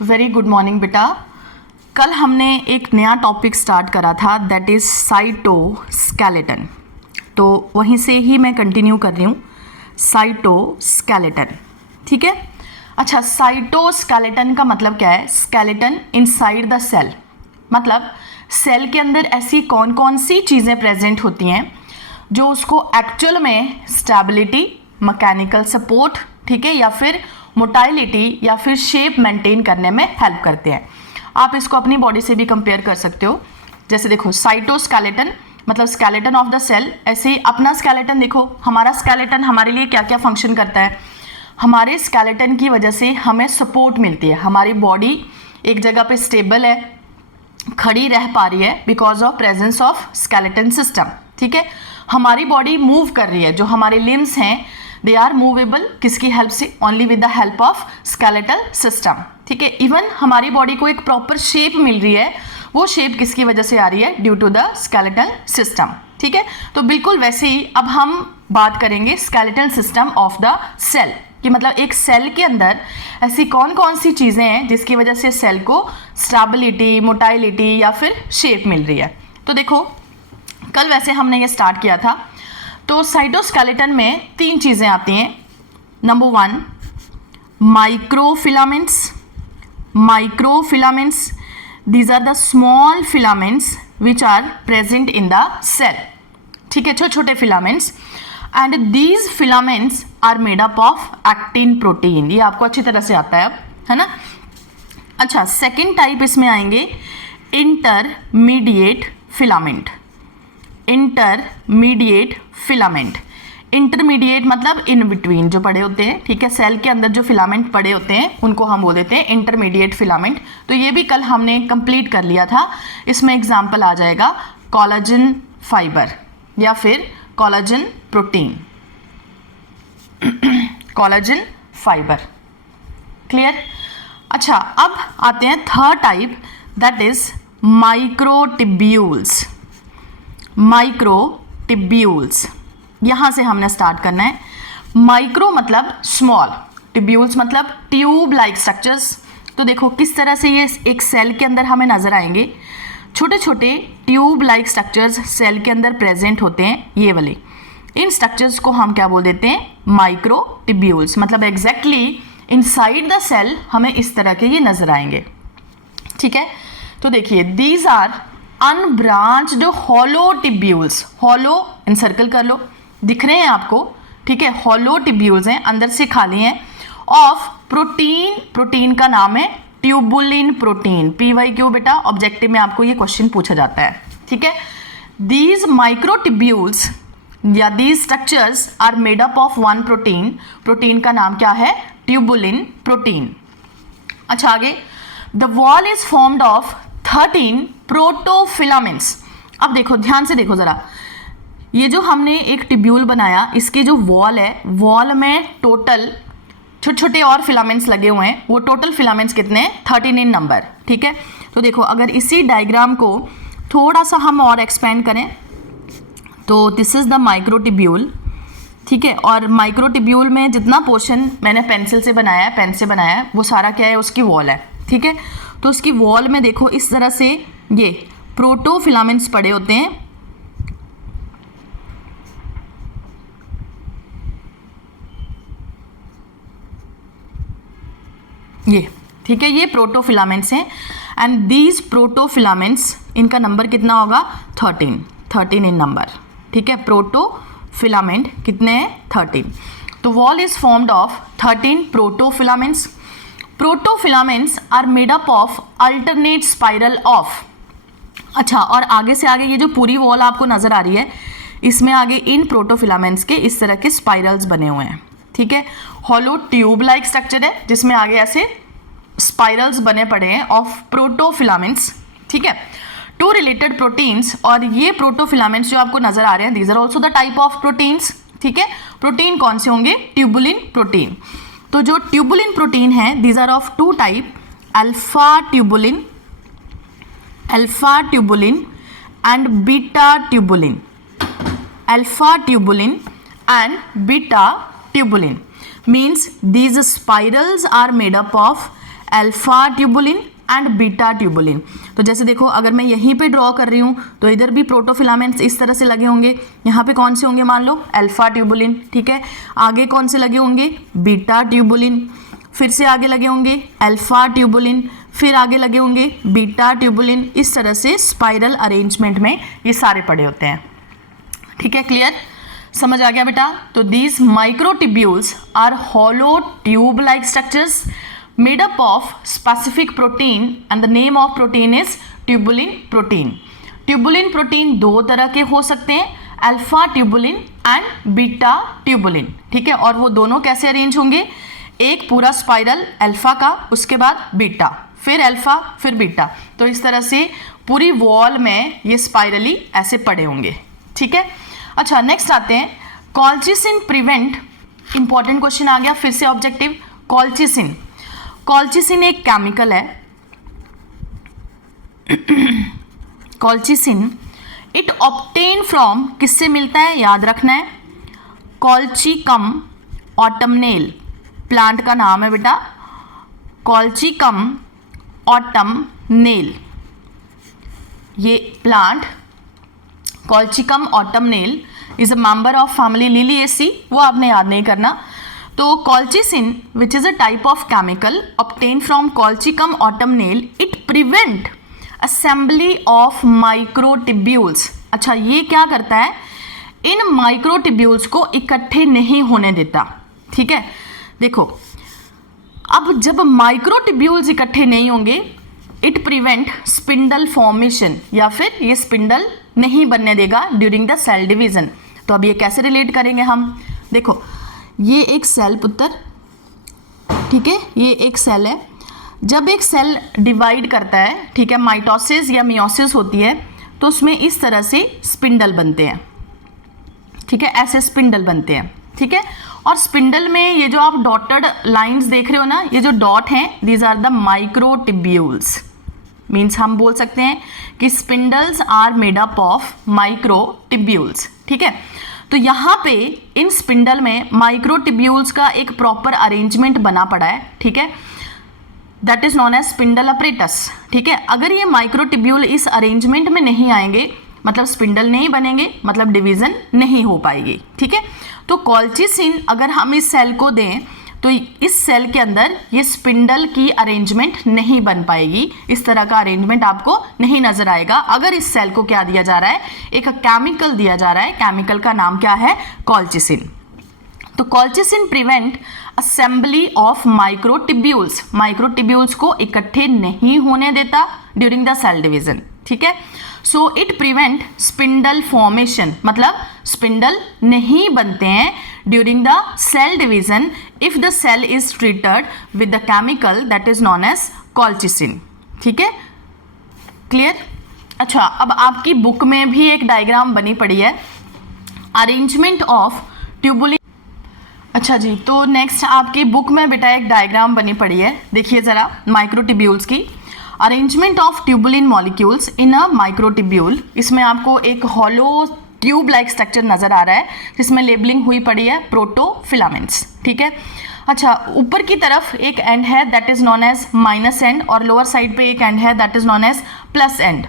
Very good morning बेटा। कल हमने एक नया टॉपिक स्टार्ट करा था दैट इज़ साइटोस्केलेटन, तो वहीं से ही मैं कंटिन्यू कर रही हूँ। साइटोस्केलेटन, ठीक है। अच्छा, साइटोस्केलेटन का मतलब क्या है? स्केलेटन इनसाइड द सेल, मतलब सेल के अंदर ऐसी कौन कौन सी चीज़ें प्रेजेंट होती हैं जो उसको एक्चुअल में स्टेबिलिटी, मैकेनिकल सपोर्ट, ठीक है, या फिर मोटाइलिटी या फिर शेप मेंटेन करने में हेल्प करते हैं। आप इसको अपनी बॉडी से भी कंपेयर कर सकते हो। जैसे देखो, साइटोस्केलेटन मतलब स्केलेटन ऑफ द सेल। ऐसे ही अपना स्केलेटन देखो, हमारा स्केलेटन हमारे लिए क्या क्या फंक्शन करता है। हमारे स्केलेटन की वजह से हमें सपोर्ट मिलती है, हमारी बॉडी एक जगह पे स्टेबल है, खड़ी रह पा रही है because of presence of skeleton system, ठीक है। हमारी बॉडी मूव कर रही है, जो हमारे लिम्स हैं दे आर मूवेबल, किसकी हेल्प से? Only with the help of skeletal system, ठीक है। इवन हमारी बॉडी को एक प्रॉपर शेप मिल रही है, वो शेप किसकी वजह से आ रही है? Due to the skeletal system, ठीक है। तो बिल्कुल वैसे ही अब हम बात करेंगे skeletal system of the cell, कि मतलब एक सेल के अंदर ऐसी कौन कौन सी चीज़ें हैं जिसकी वजह से सेल को स्टेबिलिटी, मोटाइलिटी या फिर शेप मिल रही है। तो देखो, कल वैसे हमने ये स्टार्ट किया था। तो साइटोस्केलेटन में 3 चीज़ें आती हैं। Number 1, microfilaments. Microfilaments, these are the small filaments which are present in the cell, ठीक है, छोटे छोटे filaments. And these filaments are made up of actin protein. ये आपको अच्छी तरह से आता है अब, है ना। अच्छा, सेकेंड टाइप इसमें आएंगे intermediate filament. Intermediate filament, intermediate मतलब इन बिटवीन जो पड़े होते हैं, ठीक है। सेल के अंदर जो फिलामेंट पड़े होते हैं उनको हम बोल देते हैं इंटरमीडिएट फिलामेंट। तो ये भी कल हमने कंप्लीट कर लिया था। इसमें एग्जांपल आ जाएगा कोलाजन फाइबर या फिर collagen protein. Collagen fibre, clear. अच्छा, अब आते हैं third type that is microtubules. Microtubules, यहाँ से हमने स्टार्ट करना है। माइक्रो मतलब स्मॉल, टिब्यूल्स मतलब ट्यूब लाइक स्ट्रक्चर्स। तो देखो किस तरह से ये एक सेल के अंदर हमें नजर आएंगे। छोटे छोटे ट्यूब लाइक स्ट्रक्चर्स सेल के अंदर प्रेजेंट होते हैं, ये वाले। इन स्ट्रक्चर्स को हम क्या बोल देते हैं? माइक्रोटिब्यूल्स। मतलब एग्जैक्टली इनसाइड द सेल हमें इस तरह के ये नजर आएंगे, ठीक है। तो देखिए, these are unbranched hollow tubules. Hollow encircle कर लो, दिख रहे हैं आपको, ठीक है। हॉलो टिब्यूल्स हैं, अंदर से खाली हैं, ऑफ प्रोटीन। प्रोटीन का नाम है ट्यूबुलिन प्रोटीन। PYQ बेटा ऑब्जेक्टिव में आपको ये क्वेश्चन पूछा जाता है, ठीक है। दीज माइक्रोटिब्यूल्स या these structures are made up of one protein. Protein का नाम क्या है? Tubulin protein. अच्छा, आगे, the wall is formed of 13 protofilaments. अब देखो, ध्यान से देखो जरा, ये जो हमने एक टिब्यूल बनाया, इसकी जो वॉल है, वॉल में टोटल छोटे छोटे और फिलामेंट्स लगे हुए हैं। वो टोटल फिलामेंट्स कितने हैं? 13 इन नंबर, ठीक है। तो देखो, अगर इसी डायग्राम को थोड़ा सा हम और एक्सपेंड करें तो दिस इज द माइक्रोटिब्यूल, ठीक है। और माइक्रोटिब्यूल में जितना पोर्शन मैंने पेंसिल से बनाया है, पेन से बनाया है, वो सारा क्या है? उसकी वॉल है, ठीक है। तो उसकी वॉल में देखो इस तरह से ये प्रोटोफिलामेंट्स पड़े होते हैं। ये, ठीक है, ये प्रोटोफिलामेंट्स हैं। एंड दीज प्रोटोफिलामेंट्स, इनका नंबर कितना होगा? 13 इन नंबर, ठीक है। प्रोटोफिलामेंट कितने हैं? 13। तो wall is formed of 13 protofilaments. Protofilaments are made up of alternate spiral of. अच्छा, और आगे से आगे ये जो पूरी वॉल आपको नजर आ रही है, इसमें आगे इन प्रोटोफिलामेंट्स के इस तरह के स्पाइरल्स बने हुए हैं, ठीक है। हॉलो ट्यूब लाइक स्ट्रक्चर है जिसमें आगे ऐसे स्पाइरल्स बने पड़े हैं ऑफ प्रोटोफिलामेंट्स, ठीक है। 2 रिलेटेड प्रोटीन्स, और ये प्रोटोफिलामेंट्स जो आपको नजर आ रहे हैं, these are also the type of proteins, ठीक है। प्रोटीन कौन से होंगे? Tubulin protein. तो जो ट्यूबुलिन प्रोटीन है, these are of 2 type, alpha tubulin and beta tubulin. Alpha tubulin and beta tubulin means these spirals are made up of alpha tubulin and beta tubulin. तो जैसे देखो अगर मैं यहीं पे ड्रॉ कर रही हूँ तो इधर भी प्रोटोफिलामेंट्स इस तरह से लगे होंगे। यहाँ पे कौन से होंगे, मान लो अल्फा ट्यूबुलिन, ठीक है। आगे कौन से लगे होंगे, बीटा ट्यूबुलिन, फिर से आगे लगे होंगे अल्फा ट्यूबुलिन, फिर आगे लगे होंगे बीटा ट्यूबुलिन। इस तरह से स्पाइरल अरेंजमेंट में ये सारे पड़े होते हैं, ठीक है। क्लियर, समझ आ गया बेटा। तो these microtubules are hollow tube like structures made up of specific protein and the name of protein is tubulin protein. Tubulin protein दो तरह के हो सकते हैं, alpha tubulin and beta tubulin, ठीक है। और वो दोनों कैसे अरेंज होंगे, एक पूरा स्पाइरल अल्फा का, उसके बाद बीटा, फिर अल्फा, फिर बीटा। तो इस तरह से पूरी वॉल में ये स्पाइरली ऐसे पड़े होंगे, ठीक है। अच्छा, नेक्स्ट आते हैं कॉल्चिसिन प्रिवेंट। इंपॉर्टेंट क्वेश्चन आ गया फिर से ऑब्जेक्टिव। कॉल्चिसिन, कॉल्चिसिन एक केमिकल है। कॉल्चिसिन इट ऑब्टेन फ्रॉम, किससे मिलता है याद रखना है, कॉल्चिकम ऑटमनेल, प्लांट का नाम है बेटा कॉल्चिकम ऑटमनेल। ये plant colchicum autumnale is a member of family Liliaceae, वो आपने याद नहीं करना। तो colchicine which is a type of chemical obtain from colchicum autumnale, it prevent assembly of microtubules. अच्छा, ये क्या करता है, इन माइक्रोट्यूब्यूल्स को इकट्ठे नहीं होने देता, ठीक है। देखो अब जब माइक्रोट्यूब्यूल्स इकट्ठे नहीं होंगे, इट प्रिवेंट स्पिंडल फॉर्मेशन, या फिर ये स्पिंडल नहीं बनने देगा ड्यूरिंग द सेल डिवीजन। तो अब ये कैसे रिलेट करेंगे हम, देखो ये एक सेल पुत्र, ठीक है, ये एक सेल है। जब एक सेल डिवाइड करता है, ठीक है, माइटोसिस या मियोसिस होती है, तो उसमें इस तरह से स्पिंडल बनते हैं, ठीक है, ऐसे स्पिंडल बनते हैं, ठीक है। और स्पिंडल में ये जो आप डॉटेड लाइंस देख रहे हो ना, ये जो डॉट हैं, these are the microtubules. Means हम बोल सकते हैं कि spindles are made up of microtubules, ठीक है। तो यहाँ पे इन स्पिंडल में माइक्रोट्यूब्यूल्स का एक प्रॉपर अरेंजमेंट बना पड़ा है, ठीक है, that is known as spindle apparatus, ठीक है। अगर ये माइक्रोट्यूब्यूल इस अरेंजमेंट में नहीं आएंगे, मतलब स्पिंडल नहीं बनेंगे, मतलब डिवीजन नहीं हो पाएगी, ठीक है। तो कॉल्चिसिन अगर हम इस सेल को दें तो इस सेल के अंदर ये स्पिंडल की अरेंजमेंट नहीं बन पाएगी, इस तरह का अरेंजमेंट आपको नहीं नजर आएगा। अगर इस सेल को क्या दिया जा रहा है, एक केमिकल दिया जा रहा है, केमिकल का नाम क्या है, कॉल्चिसिन। तो colchicine prevent assembly of microtubules, microtubules को इकट्ठे नहीं होने देता ड्यूरिंग द सेल डिवीजन, ठीक है। So it prevent spindle formation, मतलब स्पिंडल नहीं बनते हैं during the cell division if the cell is treated with the chemical that is known as colchicine, ठीक है। क्लियर। अच्छा, अब आपकी बुक में भी एक डायग्राम बनी पड़ी है, अरेंजमेंट ऑफ ट्यूबुलिन। अच्छा जी, तो नेक्स्ट आपकी बुक में बेटा एक डायग्राम बनी पड़ी है, देखिए ज़रा माइक्रोट्यूब्यूल्स की। Arrangement of tubulin molecules in a microtubule, इसमें आपको एक हॉलो ट्यूब लाइक स्ट्रक्चर नज़र आ रहा है जिसमें लेबलिंग हुई पड़ी है प्रोटोफिलामेंट्स, ठीक है। अच्छा, ऊपर की तरफ एक एंड है that is known as minus end, और लोअर साइड पे एक एंड है that is known as plus end,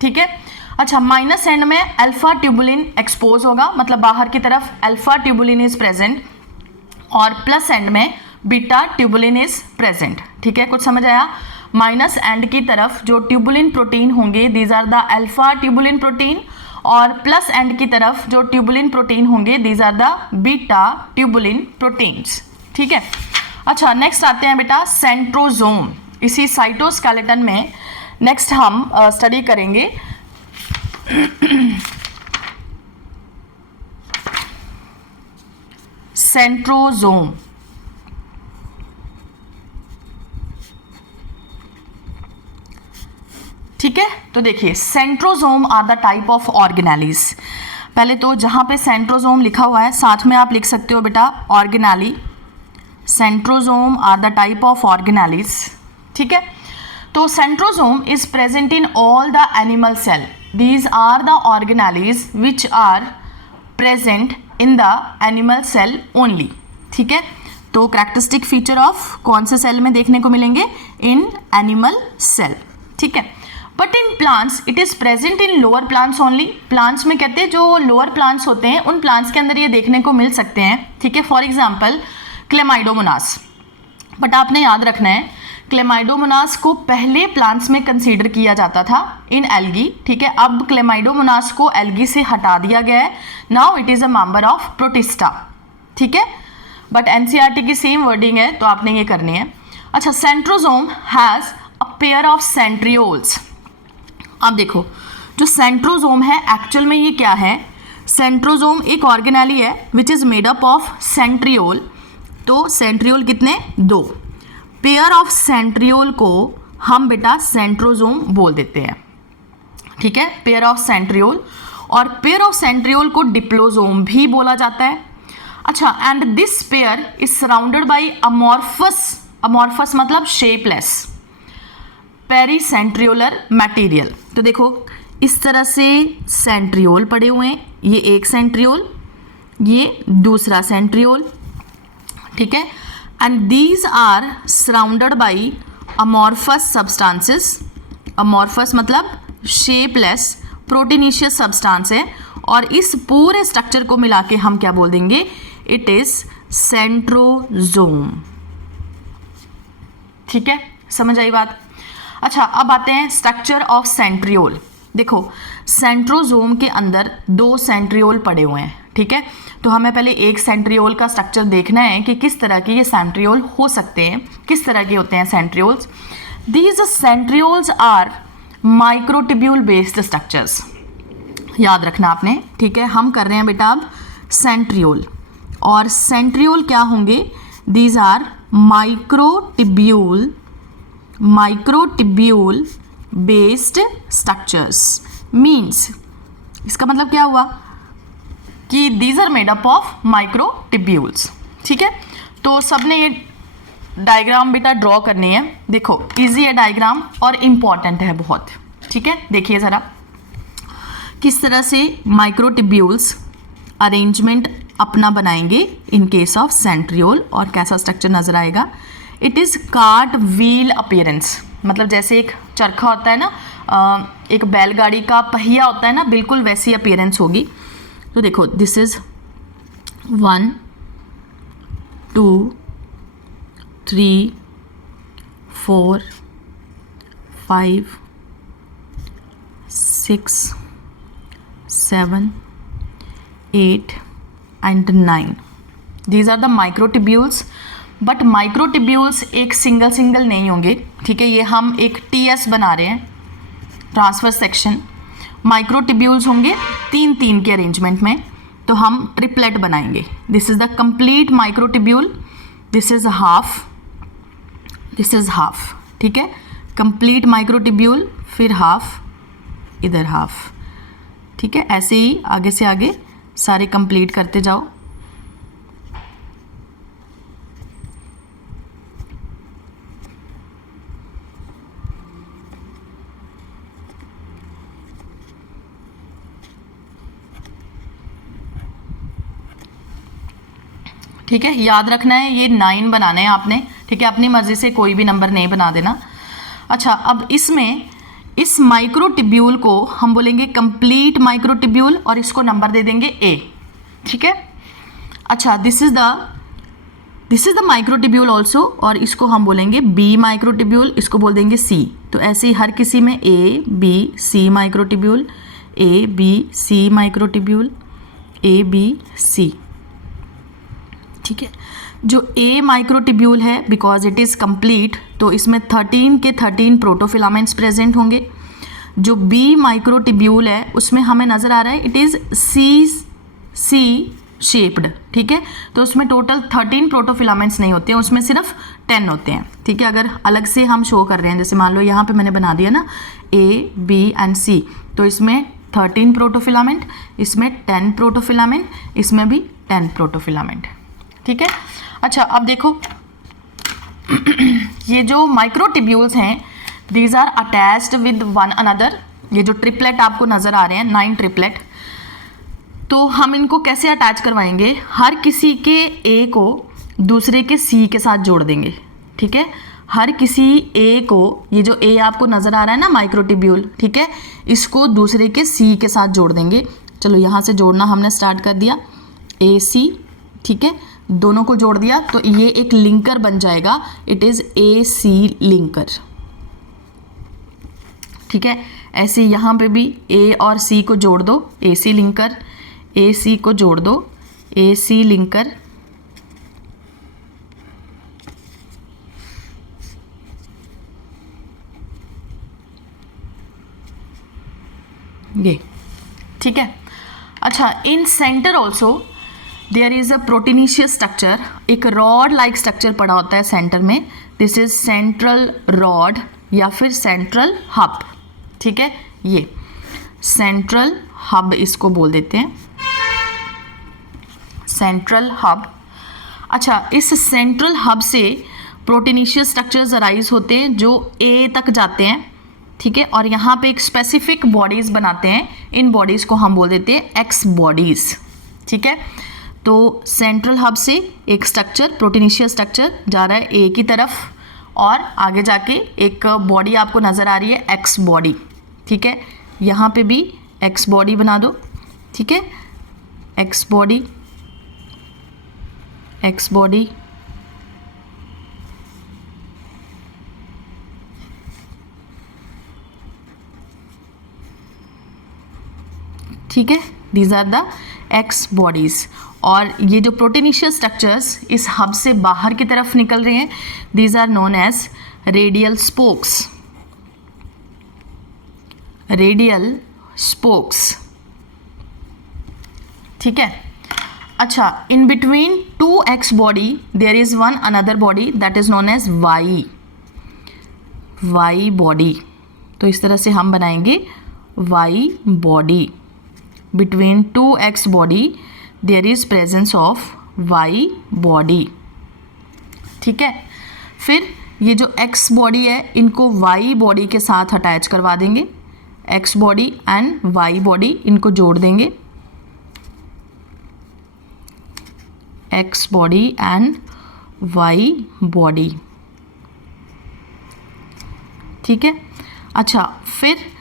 ठीक है। अच्छा, माइनस एंड में अल्फा ट्यूबुलिन एक्सपोज होगा, मतलब बाहर की तरफ अल्फा ट्यूबुलिन इज प्रेजेंट, और प्लस एंड में बीटा ट्यूबुलिन इज प्रेजेंट, ठीक है। कुछ समझ आया। माइनस एंड की तरफ जो ट्यूबुलिन प्रोटीन होंगे these are the alpha tubulin protein, और प्लस एंड की तरफ जो ट्यूबुलिन प्रोटीन होंगे these are the beta tubulin proteins, ठीक है। अच्छा, नेक्स्ट आते हैं बेटा सेंट्रोजोम। इसी साइटोस्केलेटन में नेक्स्ट हम स्टडी करेंगे सेंट्रोजोम, ठीक है। तो देखिए centrosome are the type of organelles. पहले तो जहां पे सेंट्रोजोम लिखा हुआ है साथ में आप लिख सकते हो बेटा organelle. Centrosome are the type of organelles, ठीक है। तो centrosome is present in all the animal cell, these are the organelles which are present in the animal cell only, ठीक है। तो कैरेक्टरिस्टिक फीचर ऑफ कौन से सेल में देखने को मिलेंगे? इन एनिमल सेल, ठीक है। But in plants it is present in lower plants only. Plants में कहते हैं जो लोअर प्लांट्स होते हैं उन प्लांट्स के अंदर ये देखने को मिल सकते हैं, ठीक है। For example Chlamydomonas. बट आपने याद रखना है क्लेमाइडोमोनास को पहले प्लांट्स में कंसीडर किया जाता था इन एल्गी, ठीक है। अब क्लेमाइडोमोनास को एल्गी से हटा दिया गया है। Now it is a member of protista, ठीक है। बट एनसीईआरटी की सेम वर्डिंग है तो आपने ये करनी है। अच्छा, centrosome has a pair of centrioles. अब देखो जो सेंट्रोजोम है एक्चुअल में ये क्या है? सेंट्रोजोम एक ऑर्गेनेली है which is made up of centriole. तो सेंट्रियोल कितने? 2। पेयर ऑफ सेंट्रियोल को हम बेटा सेंट्रोजोम बोल देते हैं, ठीक है। पेयर ऑफ सेंट्रियोल, और पेयर ऑफ सेंट्रियोल को डिप्लोजोम भी बोला जाता है। अच्छा, and this pair is surrounded by amorphous, amorphous मतलब शेपलेस पेरीसेंट्रियोलर मटेरियल। तो देखो इस तरह से सेंट्रियोल पड़े हुए हैं, ये एक सेंट्रियोल, ये दूसरा सेंट्रियोल, ठीक है। And these are surrounded by amorphous substances. Amorphous मतलब शेपलेस प्रोटीनिशियस सब्सटेंस है, और इस पूरे स्ट्रक्चर को मिला के हम क्या बोल देंगे? इट इज सेंट्रोजोम, ठीक है। समझ आई बात? अच्छा, अब आते हैं स्ट्रक्चर ऑफ सेंट्रियोल। देखो सेंट्रोजोम के अंदर 2 सेंट्रियोल पड़े हुए हैं, ठीक है। तो हमें पहले एक सेंट्रियोल का स्ट्रक्चर देखना है कि किस तरह के ये सेंट्रियोल हो सकते हैं, किस तरह के होते हैं centrioles. These centrioles are microtubule based structures. याद रखना आपने, ठीक है। हम कर रहे हैं बेटा अब सेंट्रियोल, और सेंट्रियोल क्या होंगे? These are microtubule based structures. Means इसका मतलब क्या हुआ कि these are made up of microtubules, ठीक है। तो सबने ये डायग्राम बेटा ड्रॉ करनी है। देखो इजी है डायग्राम और इम्पॉर्टेंट है बहुत, ठीक है। देखिए ज़रा किस तरह से माइक्रोट्यूब्यूल्स अरेंजमेंट अपना बनाएंगे इन केस ऑफ सेंट्रियोल, और कैसा स्ट्रक्चर नजर आएगा। It is cart wheel appearance, मतलब जैसे एक चरखा होता है ना, एक बैलगाड़ी का पहिया होता है ना, बिल्कुल वैसी अपीयरेंस होगी। तो देखो this is 1 2 3 4 5 6 7 8 and 9. These are the microtubules. But microtubules एक सिंगल नहीं होंगे, ठीक है। ये हम एक TS बना रहे हैं, ट्रांसफर सेक्शन। माइक्रोट्यूब्यूल्स होंगे 3 के अरेंजमेंट में, तो हम ट्रिपलेट बनाएंगे। This is the complete microtubule, this is half, this is half, ठीक है। कंप्लीट माइक्रोट्यूब्यूल, फिर हाफ, इधर हाफ, ठीक है। ऐसे ही आगे से आगे सारे कंप्लीट करते जाओ। ठीक है, याद रखना है ये 9 बनाने हैं आपने, ठीक है। अपनी मर्जी से कोई भी नंबर नहीं बना देना। अच्छा, अब इसमें इस माइक्रोट्यूब्यूल को हम बोलेंगे कंप्लीट माइक्रोट्यूब्यूल, और इसको नंबर दे देंगे A, ठीक है। अच्छा, this is the microtubule also, और इसको हम बोलेंगे B माइक्रोट्यूब्यूल, इसको बोल देंगे C। तो ऐसे ही हर किसी में A B C microtubule, A B C microtubule, A B C, ठीक है। जो A माइक्रोट्यूब्यूल है बिकॉज इट इज़ कंप्लीट, तो इसमें 13 के 13 प्रोटोफिलामेंट्स प्रेजेंट होंगे। जो B माइक्रोट्यूब्यूल है उसमें हमें नज़र आ रहा है इट इज़ C शेप्ड, ठीक है। तो उसमें टोटल 13 प्रोटोफिलामेंट्स नहीं होते हैं, उसमें सिर्फ 10 होते हैं, ठीक है। अगर अलग से हम शो कर रहे हैं, जैसे मान लो यहाँ पे मैंने बना दिया ना A B एंड C, तो इसमें 13 प्रोटोफिलामेंट, इसमें 10 प्रोटोफिलामेंट, इसमें भी 10 प्रोटोफिलामेंट, ठीक है। अच्छा, अब देखो ये जो माइक्रोट्यूब्यूल्स हैं these are attached with one another. ये जो ट्रिपलेट आपको नज़र आ रहे हैं 9 ट्रिपलेट, तो हम इनको कैसे अटैच करवाएंगे? हर किसी के A को दूसरे के सी के साथ जोड़ देंगे, ठीक है। हर किसी ए को, ये जो ए आपको नज़र आ रहा है ना माइक्रोट्यूब्यूल, ठीक है, इसको दूसरे के सी के साथ जोड़ देंगे। चलो यहाँ से जोड़ना हमने स्टार्ट कर दिया, ए सी, ठीक है, दोनों को जोड़ दिया तो ये एक लिंकर बन जाएगा, it is A C linker, ठीक है। ऐसे यहाँ पे भी ए और सी को जोड़ दो, ए सी लिंकर, ए सी को जोड़ दो, ए सी लिंकर, ये, ठीक है। अच्छा, in centre also there is a proteinaceous structure, एक रॉड लाइक स्ट्रक्चर पड़ा होता है सेंटर में, दिस इज सेंट्रल रॉड या फिर सेंट्रल हब, ठीक है, ये सेंट्रल हब इसको बोल देते हैं, सेंट्रल हब। अच्छा, इस सेंट्रल हब से प्रोटीनिशियस स्ट्रक्चर्स अराइज होते हैं जो ए तक जाते हैं, ठीक है, और यहाँ पे एक स्पेसिफिक बॉडीज़ बनाते हैं, इन बॉडीज़ को हम बोल देते हैं एक्स बॉडीज़, ठीक है। तो सेंट्रल हब से एक स्ट्रक्चर, प्रोटीनिशियस स्ट्रक्चर जा रहा है ए की तरफ और आगे जाके एक बॉडी आपको नज़र आ रही है एक्स बॉडी, ठीक है। यहाँ पे भी एक्स बॉडी बना दो, ठीक है, एक्स बॉडी, एक्स बॉडी, ठीक है, these are the X bodies. और ये जो प्रोटीनिशियस स्ट्रक्चर्स इस हब से बाहर की तरफ निकल रहे हैं, these are known as radial spokes, radial spokes, ठीक है। अच्छा, in between two X body there is one another body that is known as Y, Y body. तो इस तरह से हम बनाएंगे Y body, between two x body there is presence of y body, ठीक है। फिर ये जो x बॉडी है इनको y बॉडी के साथ अटैच करवा देंगे, x body and y body इनको जोड़ देंगे, x body and y body, ठीक है। अच्छा, फिर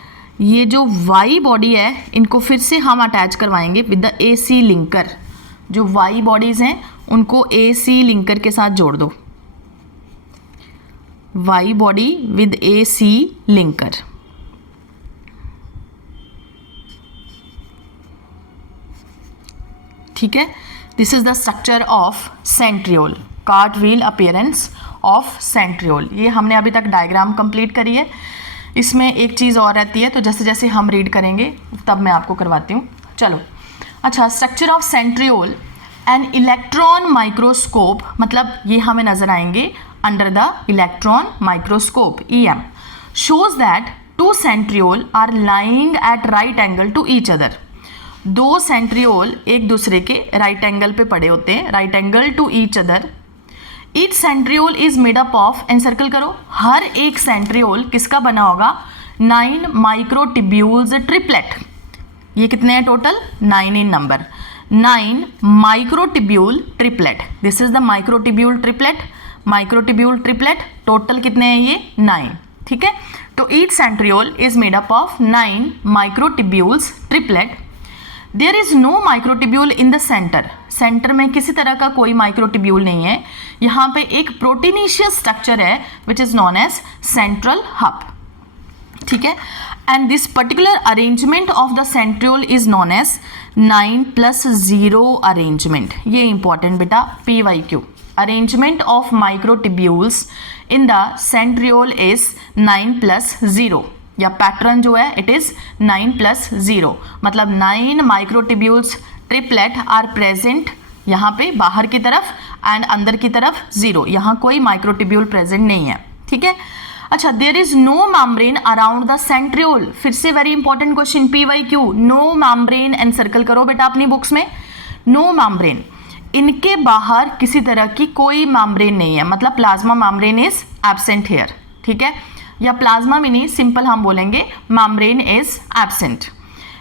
ये जो y बॉडी है इनको फिर से हम अटैच करवाएंगे with the A C linker, जो y बॉडीज़ हैं उनको ए सी लिंकर के साथ जोड़ दो, y body with A C linker, ठीक है। This is the structure of centriole, cart wheel appearance of centriole. ये हमने अभी तक डायग्राम कंप्लीट करी है। इसमें एक चीज़ और रहती है, तो जैसे जैसे हम रीड करेंगे तब मैं आपको करवाती हूँ। चलो, अच्छा, structure of centriole an electron microscope, मतलब ये हमें नजर आएंगे under the electron microscope EM, shows that two centriole are lying at right angle to each other. दो सेंट्रियोल एक दूसरे के राइट एंगल पे पड़े होते हैं, right angle to each other. Each centriole is made up of, encircle करो, हर एक सेंट्रियोल किसका बना होगा, 9 माइक्रोट्यूब्यूल्स ट्रिपलेट। ये कितने हैं total, 9 in number, 9 microtubule triplet, this is the microtubule triplet, microtubule triplet total कितने हैं ये 9, ठीक है। तो each centriole is made up of 9 microtubules triplet. There is no microtubule in the centre, centre में किसी तरह का कोई माइक्रोट्यूब्यूल नहीं है। यहाँ पे एक प्रोटीनिशियस स्ट्रक्चर है which is known as central hub, ठीक है। And this particular arrangement of the centriole is known as 9+0 arrangement. ये इंपॉर्टेंट बेटा, PYQ, arrangement of microtubules in the centriole is 9+0, या पैटर्न जो है इट इज 9+0, मतलब 9 microtubules triplet are present यहाँ पे बाहर की तरफ एंड अंदर की तरफ 0, यहाँ कोई माइक्रोट्यूब्यूल प्रेजेंट नहीं है, ठीक है। अच्छा, there is no membrane around the centriole, फिर से very important question PYQ, no membrane, encircle करो बेटा अपनी बुक्स में, नो मेम्ब्रेन, इनके बाहर किसी तरह की कोई मेम्ब्रेन नहीं है, मतलब plasma membrane is absent here, ठीक है, या प्लाज्मा में नहीं, सिंपल हम बोलेंगे membrane is absent.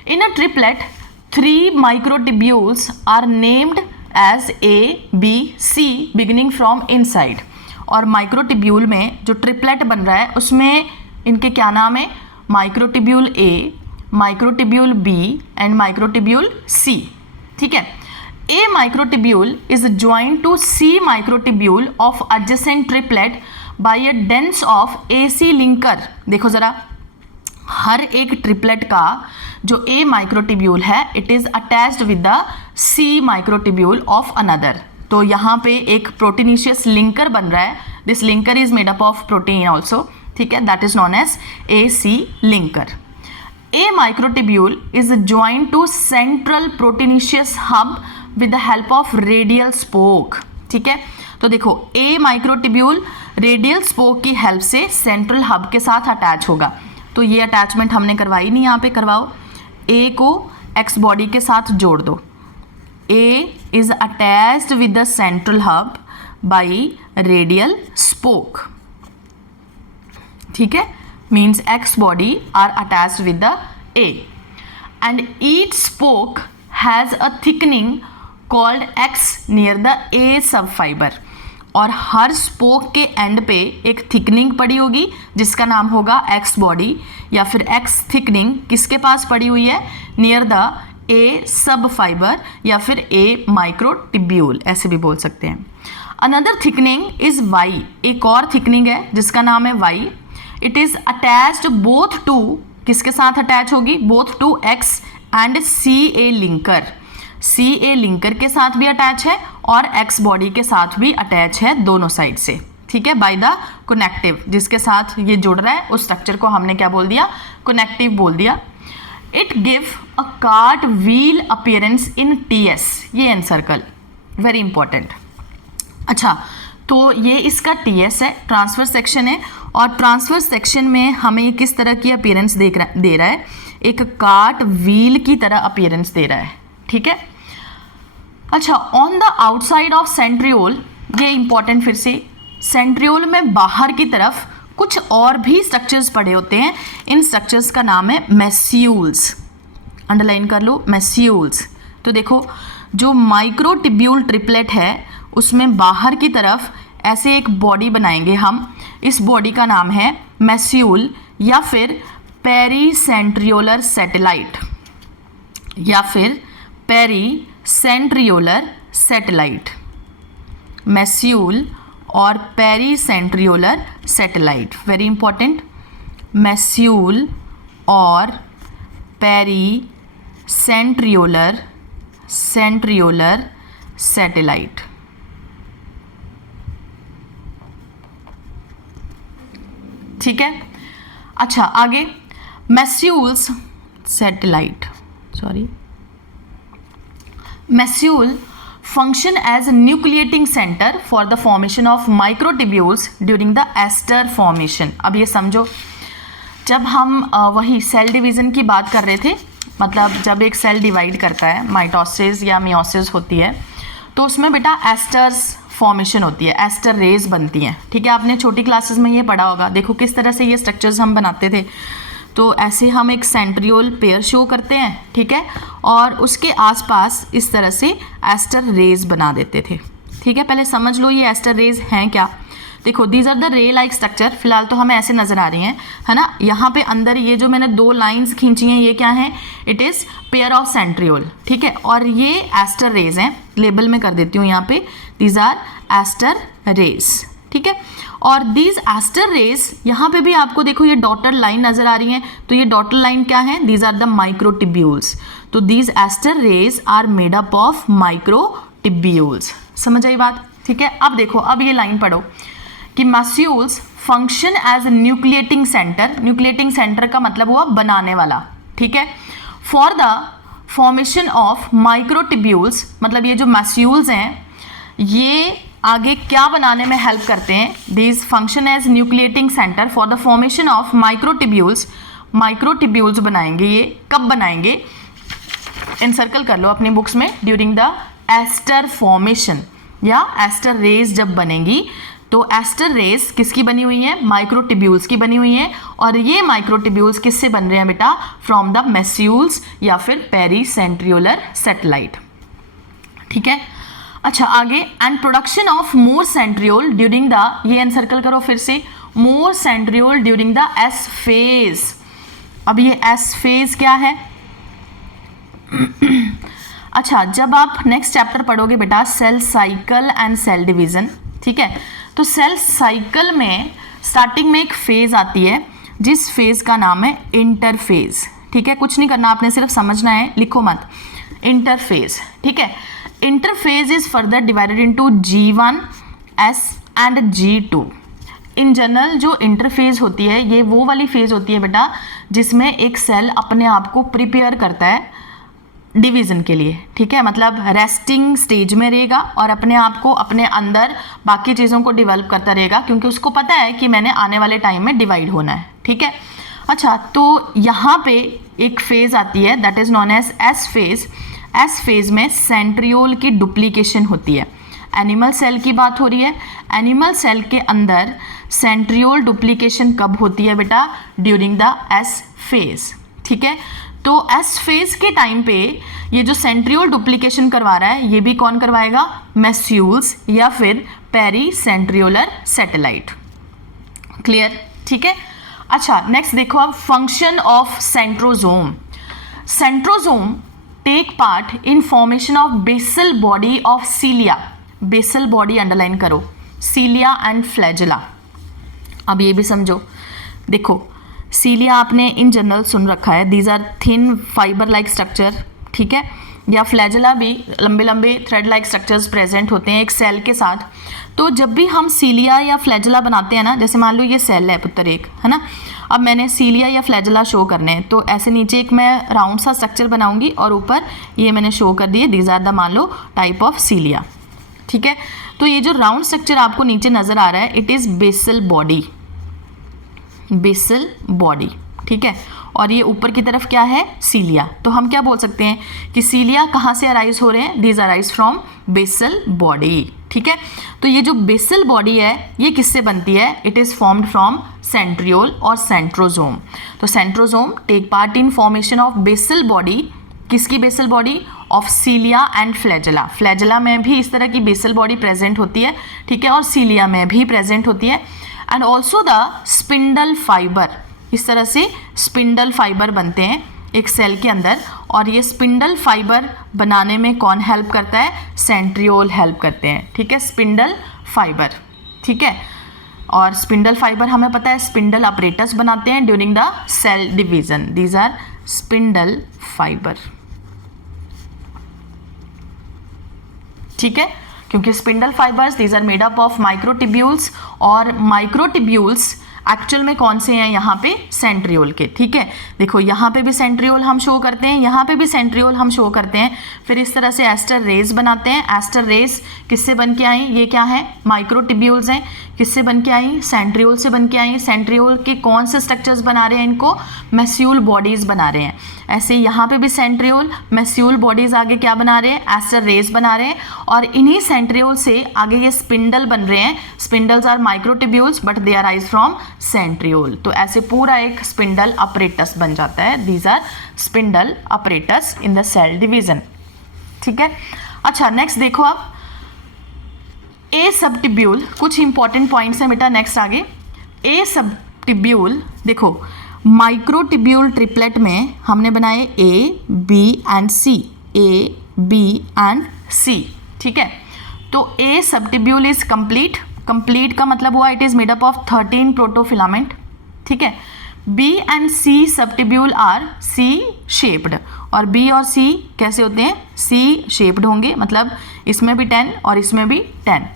In a triplet 3 microtubules are named as A B C beginning from inside. और माइक्रोटिब्यूल में जो ट्रिपलेट बन रहा है उसमें इनके क्या नाम है, microtubule A, microtubule B and microtubule C. ठीक है, A microtubule is joint to C microtubule of adjacent triplet by a dense of A C linker. देखो जरा, हर एक ट्रिपलेट का जो ए माइक्रोटिब्यूल है it is attached with the C microtubule of another. तो यहाँ पे एक प्रोटीनिशियस लिंकर बन रहा है, this linker is made up of protein also. ठीक है, that is known as A C linker. A microtubule is joint to central proteinaceous hub with the help of radial spoke. ठीक है, तो देखो a microtubule radial spoke की help से central hub के साथ अटैच होगा। तो ये अटैचमेंट हमने करवाई नहीं, यहाँ पे करवाओ। ए को एक्स बॉडी के साथ जोड़ दो। A is attached with the central hub by radial spoke. ठीक है, means X body are attached with the A and each spoke has a thickening called X near the A sub fibre. और हर spoke के and पे एक thickening पड़ी होगी जिसका नाम होगा एक्स बॉडी, या फिर एक्स थिकनिंग किसके पास पड़ी हुई है, near the A sub fibre या फिर ए माइक्रोटिब्यूल, ऐसे भी बोल सकते हैं। अनदर थिकनिंग इज वाई, एक और थिकनिंग है जिसका नाम है Y. It is attached both to, किसके साथ अटैच होगी, both to X and C A linker. C A linker के साथ भी अटैच है और एक्स बॉडी के साथ भी अटैच है, दोनों साइड से। ठीक है, बाय द कनेक्टिव, जिसके साथ ये जुड़ रहा है उस स्ट्रक्चर को हमने क्या बोल दिया, कनेक्टिव बोल दिया। It give a cart wheel appearance in TS, ये एनसर्कल, वेरी इंपॉर्टेंट। अच्छा, तो ये इसका टीएस है, ट्रांसफर सेक्शन है, और ट्रांसफर सेक्शन में हमें ये किस तरह की अपीयरेंस दे रहा है, एक कार्ट व्हील की तरह अपीयरेंस दे रहा है। ठीक है, अच्छा, on the outside of centriole, ये इंपॉर्टेंट, फिर से सेंट्रियोल में बाहर की तरफ कुछ और भी स्ट्रक्चर्स पड़े होते हैं। इन स्ट्रक्चर्स का नाम है मेस्यूल्स, अंडरलाइन कर लो, मेस्यूल्स। तो देखो, जो माइक्रोटिब्यूल ट्रिपलेट है उसमें बाहर की तरफ ऐसे एक बॉडी बनाएंगे हम, इस बॉडी का नाम है मेस्यूल या फिर पेरीसेंट्रियोलर सैटेलाइट, या फिर पेरीसेंट्रियोलर सैटेलाइट, मेस्यूल और pericentriolar satellite, very important. Massule और पेरीसेंट्रियोलर सैटेलाइट। ठीक है, अच्छा आगे, massules satellite, sorry, massule function as a nucleating center for the formation of microtubules during the ester formation। अब ये समझो, जब हम वही सेल डिवीज़न की बात कर रहे थे, मतलब जब एक सेल डिवाइड करता है, माइटोसिस या मियोसिस होती है, तो उसमें बेटा एस्टर्स फॉर्मेशन होती है, एस्टर रेज बनती हैं। ठीक है, आपने छोटी क्लासेस में ये पढ़ा होगा। देखो किस तरह से ये स्ट्रक्चर्स हम बनाते थे, तो ऐसे हम एक सेंट्रियोल पेयर शो करते हैं। ठीक है, और उसके आसपास इस तरह से एस्टर रेज बना देते थे। ठीक है, पहले समझ लो ये एस्टर रेज हैं क्या। देखो, these are the ray like structure, फिलहाल तो हमें ऐसे नज़र आ रही हैं, है ना। यहाँ पे अंदर ये जो मैंने दो लाइंस खींची हैं, ये क्या है, it is pair of centriole. ठीक है, और ये एस्टर रेज हैं, लेबल में कर देती हूँ यहाँ पे, दीज आर एस्टर रेज। ठीक है, और दीज एस्टर रेज, यहाँ पे भी आपको देखो ये डॉटेड लाइन नज़र आ रही हैं, तो ये डॉटेड लाइन क्या है, दीज आर द माइक्रोटिब्यूल्स। तो these aster rays are made up of microtubules. समझ आई बात। ठीक है, अब देखो, अब ये लाइन पढ़ो कि massules function as nucleating centre. Nucleating centre का मतलब हुआ बनाने वाला। ठीक है, for the formation of microtubules, मतलब ये जो मेस्यूल्स हैं ये आगे क्या बनाने में हेल्प करते हैं, these function as nucleating centre for the formation of microtubules. Microtubules बनाएंगे, ये कब बनाएंगे, एनसर्कल कर लो अपनी बुक्स में, ड्यूरिंग द एस्टर फॉर्मेशन या एस्टर रेज जब बनेगी। तो एस्टर रेज किसकी बनी हुई है, माइक्रोटिब्यूल्स की बनी हुई है, और ये माइक्रोटिब्यूल्स किससे बन रहे हैं बेटा, फ्रॉम द मेस्यूल्स या फिर पेरीसेंट्रियोलर सैटेलाइट। ठीक है, अच्छा आगे, and production of more centriole during the, ये एनसर्कल करो फिर से, more centriole during the S phase. अब ये एस फेज क्या है? अच्छा, जब आप नेक्स्ट चैप्टर पढ़ोगे बेटा cell cycle and cell division, ठीक है, तो सेल साइकिल में स्टार्टिंग में एक फेज आती है जिस फेज का नाम है इंटरफेज, ठीक है, कुछ नहीं करना आपने, सिर्फ समझना है, लिखो मत, इंटरफेज, ठीक है। Interphase is further divided into G1 S and G2। In general जो इंटरफेज होती है ये वो वाली फेज होती है बेटा जिसमें एक सेल अपने आप को प्रिपेयर करता है डिवीज़न के लिए, ठीक है, मतलब रेस्टिंग स्टेज में रहेगा और अपने आप को अपने अंदर बाकी चीज़ों को डेवलप करता रहेगा क्योंकि उसको पता है कि मैंने आने वाले टाइम में डिवाइड होना है, ठीक है। अच्छा, तो यहाँ पे एक फेज़ आती है that is known as S phase. S phase में सेंट्रियोल की डुप्लीकेशन होती है। एनिमल सेल की बात हो रही है, एनिमल सेल के अंदर सेंट्रियोल डुप्लीकेशन कब होती है बेटा? ड्यूरिंग द एस फेज, ठीक है। तो एस फेज के टाइम पे ये जो सेंट्रियोल डुप्लीकेशन करवा रहा है ये भी कौन करवाएगा? मैस्यूल्स या फिर पेरी सेंट्रियोलर सैटेलाइट। क्लियर, ठीक है। अच्छा, नेक्स्ट देखो अब function of centrosome. Centrosome take part in formation of basal body of cilia. Basal body underline करो, सीलिया एंड फ्लैजेला। अब ये भी समझो, देखो सीलिया आपने इन जनरल सुन रखा है, these are thin fibre like structure, ठीक है, या फ्लैजेला भी लंबे लंबे थ्रेड लाइक स्ट्रक्चर्स प्रेजेंट होते हैं एक सेल के साथ। तो जब भी हम सीलिया या फ्लैजेला बनाते हैं ना, जैसे मान लो ये सेल है पुत्र एक, है ना, अब मैंने सीलिया या फ्लैजेला शो करने हैं तो ऐसे नीचे एक मैं राउंड सा स्ट्रक्चर बनाऊंगी और ऊपर ये मैंने शो कर दिए, दीज आर द मान लो टाइप ऑफ सीलिया, ठीक है। तो ये जो राउंड स्ट्रक्चर आपको नीचे नजर आ रहा है it is basal body, basal body, ठीक है, और ये ऊपर की तरफ क्या है? सीलिया। तो हम क्या बोल सकते हैं कि सीलिया कहाँ से अराइज हो रहे हैं? These arise from basal body, ठीक है। तो ये जो बेसल बॉडी है ये किससे बनती है? It is formed from centriole और सेंट्रोजोम। तो centrosome take part in formation of basal body, किसकी basal body? Of cilia and flagella. Flagella में भी इस तरह की बेसल बॉडी प्रेजेंट होती है, ठीक है, और सीलिया में भी प्रेजेंट होती है। And also the spindle fibre, इस तरह से स्पिंडल फाइबर बनते हैं एक सेल के अंदर, और ये स्पिंडल फाइबर बनाने में कौन हेल्प करता है? सेंट्रियोल हेल्प करते हैं, ठीक है, स्पिंडल फाइबर, ठीक है। और स्पिंडल फाइबर हमें पता है स्पिंडल अपरेटस बनाते हैं during the cell division, these are spindle fibre, ठीक है, क्योंकि spindle fibres these are made up of microtubules, और माइक्रोटिब्यूल्स एक्चुअल में कौन से हैं? यहाँ पे सेंट्रियोल के, ठीक है। देखो यहाँ पे भी सेंट्रियोल हम शो करते हैं, यहाँ पे भी सेंट्रियोल हम शो करते हैं। फिर इस तरह से एस्टर रेज बनाते हैं। एस्टर रेज किससे बन के आई? ये क्या है? माइक्रोटिब्यूल्स हैं। किससे बन के आई? सेंट्रियोल से बन के आई। सेंट्रियोल के कौन से स्ट्रक्चर्स बना रहे हैं? इनको मैस्यूल बॉडीज बना रहे हैं। ऐसे यहाँ पे भी सेंट्रियोल मैस्यूल बॉडीज आगे क्या बना रहे हैं? एस्टर रेज बना रहे हैं, और इन्हीं सेंट्रियोल से आगे ये स्पिंडल बन रहे हैं। Spindles are microtubules but they are rise from centriole. तो ऐसे पूरा एक स्पिंडल अपरेटस बन जाता है। These are spindle apparatus in the cell division, ठीक है। अच्छा, नेक्स्ट देखो अब ए सबटिब्यूल, कुछ इंपॉर्टेंट पॉइंट्स हैं बेटा नेक्स्ट आगे। ए सबटिब्यूल देखो, माइक्रोटिब्यूल ट्रिपलेट में हमने बनाए A B and C, A B and C, ठीक है। तो A subtubule is complete. Complete का मतलब हुआ it is made up of 13 protofilament, ठीक है। B and C subtubule are C shaped, और बी और सी कैसे होते हैं? सी शेप्ड होंगे, मतलब इसमें भी 10 और इसमें भी 10,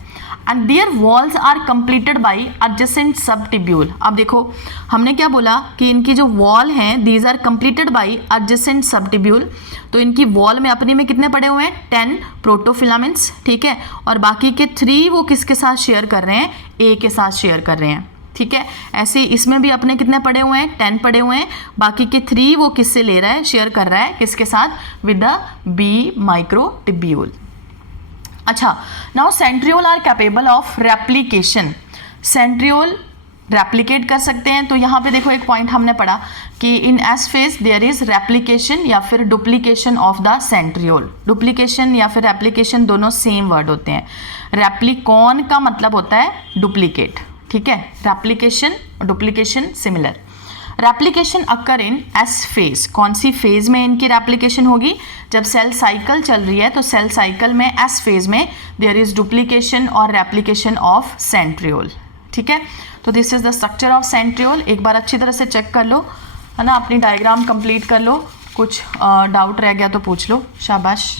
and their walls are completed by adjacent subtubule. अब देखो हमने क्या बोला कि इनकी जो वॉल हैं these are completed by adjacent subtubule. तो इनकी वॉल में अपनी में कितने पड़े हुए हैं? 10 प्रोटोफिलामेंट्स, ठीक है, और बाकी के 3 वो किसके साथ शेयर कर रहे हैं? ए के साथ शेयर कर रहे हैं, ठीक है। ऐसे इसमें भी अपने कितने पड़े हुए हैं? 10 पड़े हुए हैं। बाकी के 3 वो किससे ले रहा है? शेयर कर रहा है, किसके साथ? With the B microtubule. अच्छा, now centriole are capable of replication. Centriole replicate कर सकते हैं। तो यहाँ पे देखो एक पॉइंट हमने पढ़ा कि in S phase there is replication या फिर duplication of the centriole. Duplication या फिर रेप्लिकेशन दोनों सेम वर्ड होते हैं। रेप्लिकॉन का मतलब होता है डुप्लीकेट, ठीक है। रेप्लिकेशन और डुप्लीकेशन सिमिलर। रेप्लिकेशन अकर इन एस फेज, कौन सी फेज में इनकी रेप्लिकेशन होगी? जब सेल साइकिल चल रही है तो सेल साइकिल में एस फेज में देयर इज डुप्लीकेशन और रेप्लिकेशन ऑफ सेंट्रियोल, ठीक है। तो this is the structure of centriole. एक बार अच्छी तरह से चेक कर लो, है ना, अपनी डायग्राम कंप्लीट कर लो, कुछ डाउट रह गया तो पूछ लो, शाबाश।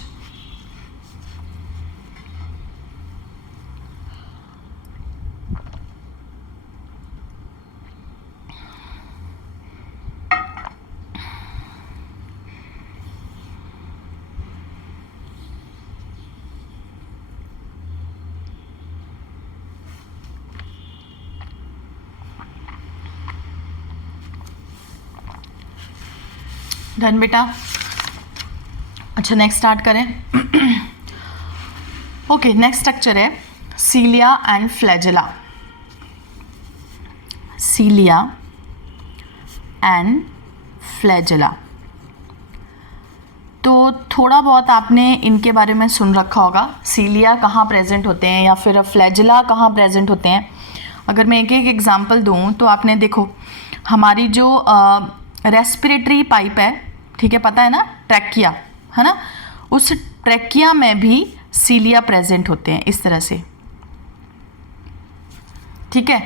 डन बेटा। अच्छा नेक्स्ट स्टार्ट करें। ओके, नेक्स्ट स्ट्रक्चर है सीलिया एंड फ्लैजेला। सीलिया एंड फ्लैजेला, तो थोड़ा बहुत आपने इनके बारे में सुन रखा होगा। सीलिया कहाँ प्रेजेंट होते हैं या फिर फ्लैजेला कहाँ प्रेजेंट होते हैं। अगर मैं एक एक एग्जांपल दूँ तो आपने देखो हमारी जो रेस्पिरेटरी पाइप है, ठीक है, पता है ना, ट्रैकिया, है ना, उस ट्रैकिया में भी सीलिया प्रेजेंट होते हैं इस तरह से, ठीक है।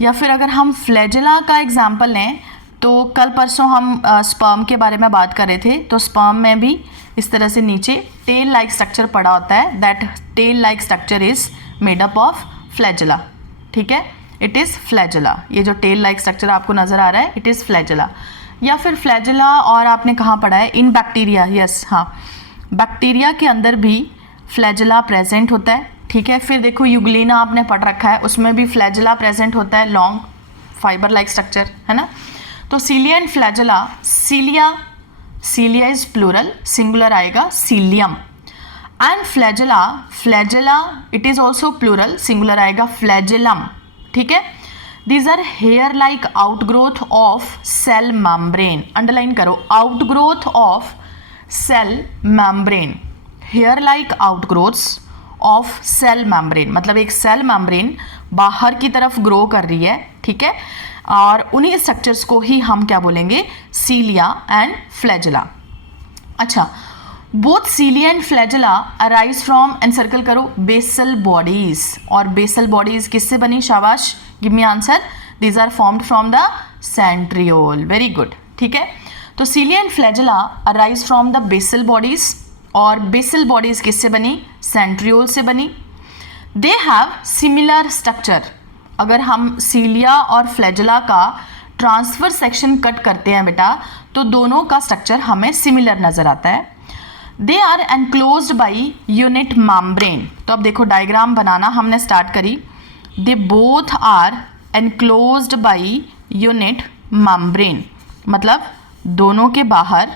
या फिर अगर हम फ्लैजेला का एग्जांपल लें तो कल परसों हम स्पर्म के बारे में बात कर रहे थे, तो स्पर्म में भी इस तरह से नीचे टेल लाइक स्ट्रक्चर पड़ा होता है। That tail like structure is made up of flagella, ठीक है, इट इज़ फ्लैजेला। ये जो टेल लाइक स्ट्रक्चर आपको नज़र आ रहा है, इट इज़ फ्लैजेला। या फिर फ्लैजेला और आपने कहाँ पढ़ा है? इन बैक्टीरिया, यस, हाँ, बैक्टीरिया के अंदर भी फ्लैजेला प्रेजेंट होता है, ठीक है। फिर देखो यूग्लिना आपने पढ़ रखा है, उसमें भी फ्लैजेला प्रेजेंट होता है, लॉन्ग फाइबर लाइक स्ट्रक्चर, है ना। तो cilia and flagella, cilia is plural, singular आएगा cilium. And flagella it is also plural, singular आएगा फ्लैजेलम, ठीक है। These are hair like outgrowth of cell membrane. Underline करो, outgrowth of cell membrane. Hair like outgrowths of cell membrane, मतलब एक cell membrane बाहर की तरफ ग्रो कर रही है, ठीक है। और उन्हीं स्ट्रक्चर्स को ही हम क्या बोलेंगे? Cilia and flagella. अच्छा, both cilia and flagella arise from, encircle करो, बेसल बॉडीज। और बेसल बॉडीज किससे बनी? शाबाश, give me answer. These are formed from the centriole, very good, ठीक है। तो cilia and flagella arise from the basal bodies, और बेसल बॉडीज किससे बनी? सेंट्रियोल से बनी। They have similar structure. अगर हम सीलिया और फ्लैजेला का ट्रांसफर सेक्शन कट करते हैं बेटा, तो दोनों का स्ट्रक्चर हमें सिमिलर नजर आता है। They are enclosed by unit membrane. तो अब देखो डायग्राम बनाना हमने स्टार्ट करी। They both are enclosed by unit membrane, मतलब दोनों के बाहर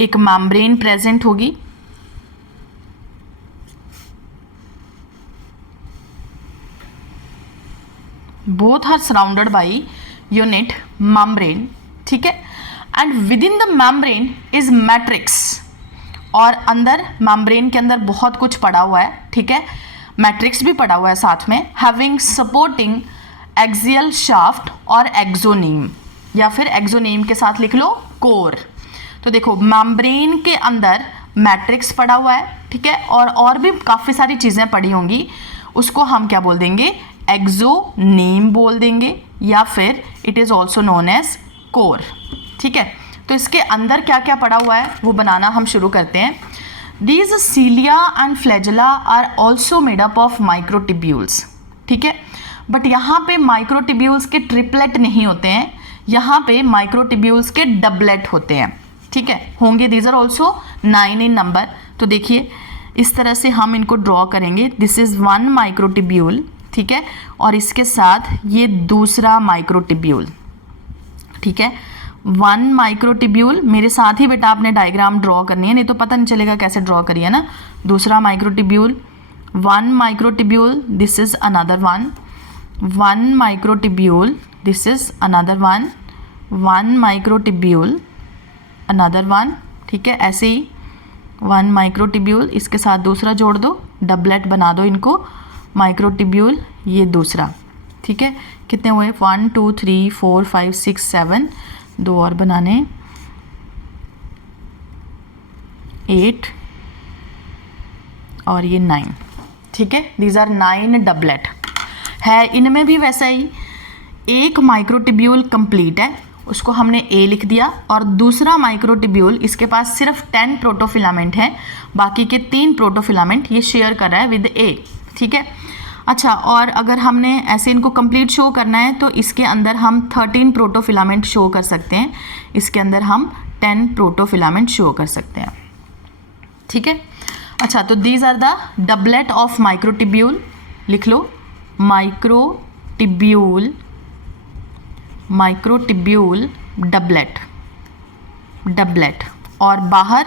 एक मेम्ब्रेन प्रेजेंट होगी। Both are surrounded by unit membrane, ठीक है। And within the membrane is matrix, और अंदर मेम्ब्रेन के अंदर बहुत कुछ पड़ा हुआ है, ठीक है, मैट्रिक्स भी पड़ा हुआ है साथ में। हैविंग सपोर्टिंग एक्सियल शाफ्ट और एक्सोनीम, या फिर एक्सोनीम के साथ लिख लो कोर। तो देखो मेम्ब्रेन के अंदर मैट्रिक्स पड़ा हुआ है, ठीक है, और भी काफ़ी सारी चीज़ें पड़ी होंगी, उसको हम क्या बोल देंगे? एक्सोनीम बोल देंगे, या फिर it is also known as core, ठीक है। तो इसके अंदर क्या क्या पड़ा हुआ है वो बनाना हम शुरू करते हैं। These cilia and flagella are also made up of microtubules, ठीक है। बट यहाँ पे माइक्रोटिब्यूल्स के ट्रिपलेट नहीं होते हैं, यहाँ पे माइक्रोटिब्यूल्स के डबलेट होते हैं, ठीक है, होंगे। These are also 9 in number. तो देखिए इस तरह से हम इनको ड्रॉ करेंगे। दिस इज़ 1 माइक्रोटिब्यूल, ठीक है, और इसके साथ ये दूसरा माइक्रोटिब्यूल, ठीक है। 1 माइक्रोटिब्यूल, मेरे साथ ही बेटा आपने डायग्राम ड्रॉ करनी है, नहीं तो पता नहीं चलेगा कैसे ड्रॉ करिए ना। दूसरा microtubule, 1 microtubule, this is another 1, 1 microtubule, this is another one, 1 microtubule, another one, ठीक है, ऐसे ही 1 माइक्रोटिब्यूल, इसके साथ दूसरा जोड़ दो, डबलेट बना दो इनको, माइक्रोटिब्यूल ये दूसरा, ठीक है। कितने हुए? 1 2 3 4 5 6 7, दो और बनाने, 8 और ये 9, ठीक है। दीज आर 9 डबलेट है। इनमें भी वैसा ही, एक माइक्रोटिब्यूल कंप्लीट है, उसको हमने ए लिख दिया, और दूसरा माइक्रोटिब्यूल इसके पास सिर्फ 10 प्रोटोफिलामेंट है, बाकी के 3 प्रोटोफिलामेंट ये शेयर कर रहा है विद ए, ठीक है। अच्छा, और अगर हमने ऐसे इनको कंप्लीट शो करना है तो इसके अंदर हम 13 प्रोटोफिलामेंट शो कर सकते हैं, इसके अंदर हम 10 प्रोटोफिलामेंट शो कर सकते हैं, ठीक है। अच्छा, तो these are the doublet of microtubule, लिख लो, माइक्रोटिब्यूल, माइक्रोटिब्यूल डबलेट, डबलेट, और बाहर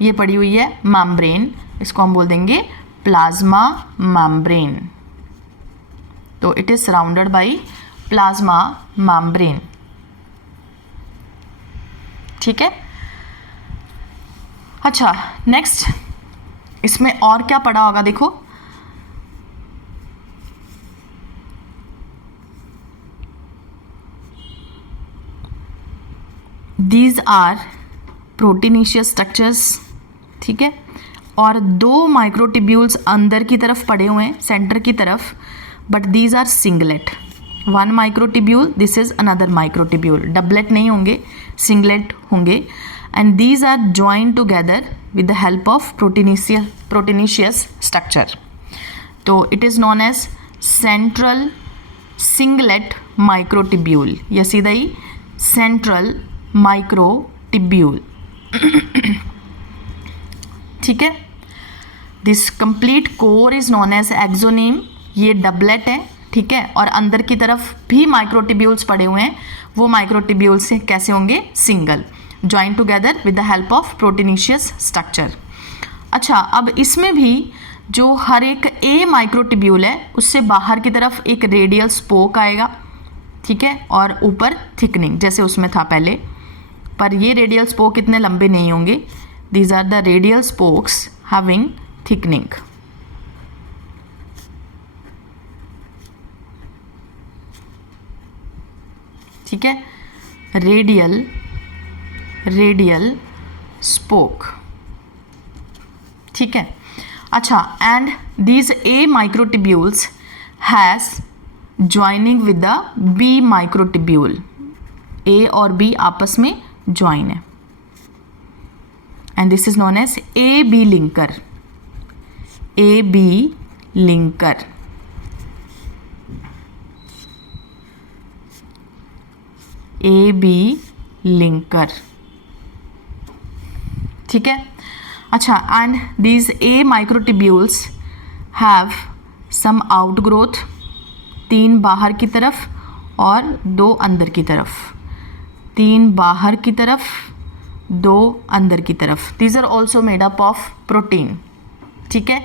ये पड़ी हुई है मेम्ब्रेन, इसको हम बोल देंगे प्लाज्मा मेम्ब्रेन, तो it is surrounded by plasma membrane, ठीक है। अच्छा, नेक्स्ट इसमें और क्या पड़ा होगा, देखो, दीज आर प्रोटीनेशियस स्ट्रक्चर्स, ठीक है, और 2 माइक्रोटिब्यूल्स अंदर की तरफ पड़े हुए हैं, सेंटर की तरफ, but these are singlet, 1 microtubule, this is another microtubule, doublet नहीं होंगे, सिंगलेट होंगे, and these are joined together with the help of proteinaceous structure, तो it is known as central singlet microtubule, या सीधा ही सेंट्रल माइक्रोटिब्यूल, ठीक है। This complete core is known as axoneme, ये डबलेट है, ठीक है, और अंदर की तरफ भी माइक्रोटिब्यूल्स पड़े हुए हैं, वो माइक्रोटिब्यूल्स से कैसे होंगे? Single, join together with the help of proteinaceous structure. अच्छा, अब इसमें भी जो हर एक ए माइक्रोटिब्यूल है उससे बाहर की तरफ एक रेडियल स्पोक आएगा, ठीक है, और ऊपर थिकनिंग जैसे उसमें था पहले, पर ये रेडियल स्पोक इतने लंबे नहीं होंगे, these are the radial spokes having thickening, ठीक है, रेडियल स्पोक, ठीक है। अच्छा, and these A microtubules has joining with the B microtubule, A और बी आपस में ज्वाइन है, and this is known as A B linker, A B linker, A B linker, ठीक है। अच्छा, and these A microtubules have some outgrowth, 3 बाहर की तरफ और 2 अंदर की तरफ, 3 बाहर की तरफ, 2 अंदर की तरफ, these are also made up of protein, ठीक है।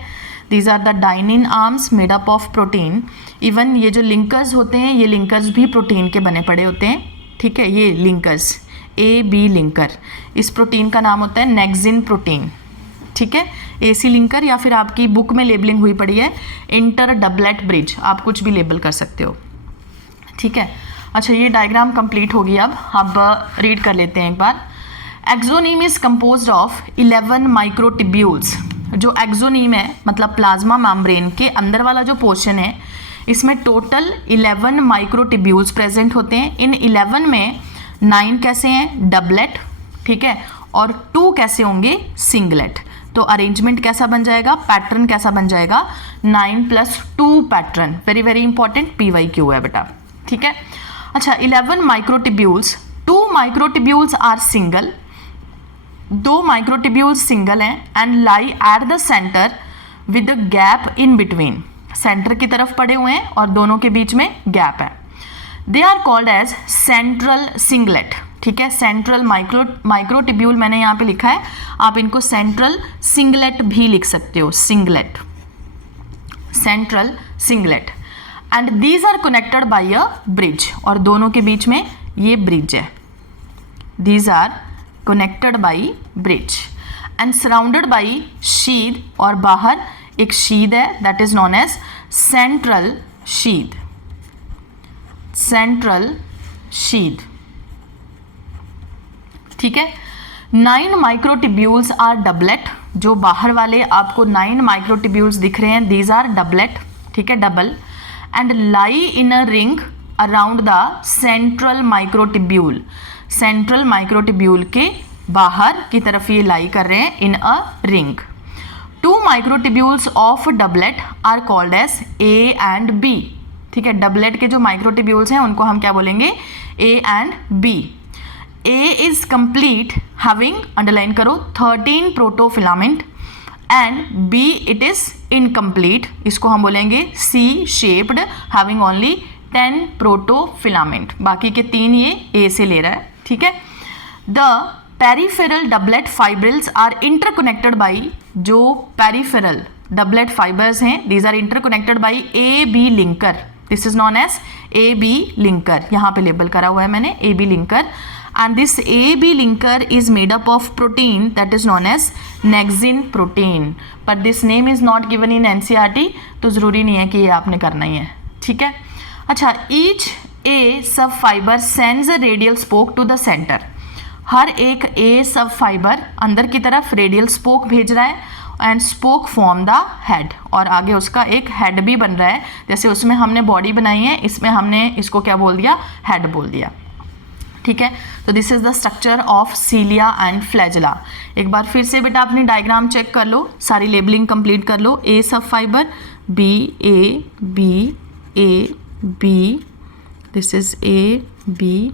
These are the dynein arms made up of protein, even ये जो लिंकर्स होते हैं ये लिंकर्स भी प्रोटीन के बने पड़े होते हैं, ठीक है, ये लिंकर्स ए बी लिंकर, इस प्रोटीन का नाम होता है नेक्सिन प्रोटीन, ठीक है, एसी लिंकर, या फिर आपकी बुक में लेबलिंग हुई पड़ी है इंटर डबलेट ब्रिज, आप कुछ भी लेबल कर सकते हो, ठीक है। अच्छा, ये डायग्राम कंप्लीट होगी, अब रीड कर लेते हैं एक बार। Axoneme is composed of 11 microtubules, जो एक्सोनीम है मतलब प्लाज्मा मेम्ब्रेन के अंदर वाला जो पोर्शन है, इसमें टोटल 11 माइक्रोटिब्यूल्स प्रेजेंट होते हैं। इन 11 में 9 कैसे हैं? डबलेट, ठीक है, और 2 कैसे होंगे? सिंगलेट। तो अरेंजमेंट कैसा बन जाएगा, पैटर्न कैसा बन जाएगा? 9 + 2 pattern, very very important, PYQ है बेटा, ठीक है। अच्छा, 11 microtubules, 2 microtubules are single, 2 microtubules single हैं, and lie at the center with the gap in between, center की तरफ पड़े हुए हैं और दोनों के बीच में गैप है। They are called as central singlet, ठीक है। सेंट्रल माइक्रोटिब्यूल मैंने यहाँ पे लिखा है, आप इनको सेंट्रल सिंगलेट भी लिख सकते हो, singlet, central singlet. And these are connected by a bridge, और दोनों के बीच में ये ब्रिज है, these are connected by bridge and surrounded by sheath, और बाहर एक शीथ है that is known as central sheath, central sheath, ठीक है। 9 माइक्रोटिब्यूल्स आर डबलेट, जो बाहर वाले आपको 9 माइक्रोटिब्यूल्स दिख रहे हैं, दीज आर डबलेट, ठीक है, double, and lie in a ring around the central microtubule, central microtubule के बाहर की तरफ ये लाई कर रहे हैं in a ring. 2 microtubules of doublet are called as A and B, ठीक है, डबलेट के जो माइक्रोटिब्यूल्स हैं उनको हम क्या बोलेंगे, A and B. A is complete having, underline करो, 13 protofilament, and B it is incomplete, इसको हम बोलेंगे C shaped having only 10 protofilament, बाकी के 3 ये A से ले रहा है, ठीक है। The peripheral doublet fibrils are interconnected by, जो peripheral doublet fibers हैं these are interconnected by AB linker, this is known as AB linker, यहाँ पे लेबल करा हुआ है मैंने AB linker, and this AB linker is made up of protein that is known as nexin protein, but this name is not given in NCERT, तो ज़रूरी नहीं है कि ये आपने करना ही है, ठीक है। अच्छा, each A सब fibre sends a radial spoke to the center, हर एक A सब फाइबर अंदर की तरफ रेडियल स्पोक भेज रहा है, and spoke form the head, और आगे उसका एक हेड भी बन रहा है, जैसे उसमें हमने बॉडी बनाई है, इसमें हमने इसको क्या बोल दिया, हेड बोल दिया, ठीक है। तो this is the structure of cilia and flagella. एक बार फिर से बेटा अपनी डायग्राम चेक कर लो, सारी लेबलिंग कंप्लीट कर लो। A sub fibre, B A B, this is A B,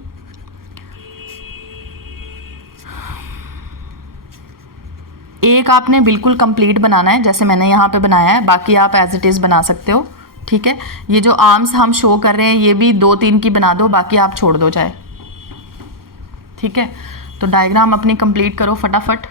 एक आपने बिल्कुल कंप्लीट बनाना है जैसे मैंने यहाँ पे बनाया है, बाकी आप एज इट इज़ बना सकते हो, ठीक है। ये जो आर्म्स हम शो कर रहे हैं ये भी 2-3 की बना दो, बाकी आप छोड़ दो चाहे, ठीक है। तो डायग्राम अपनी कंप्लीट करो फटाफट।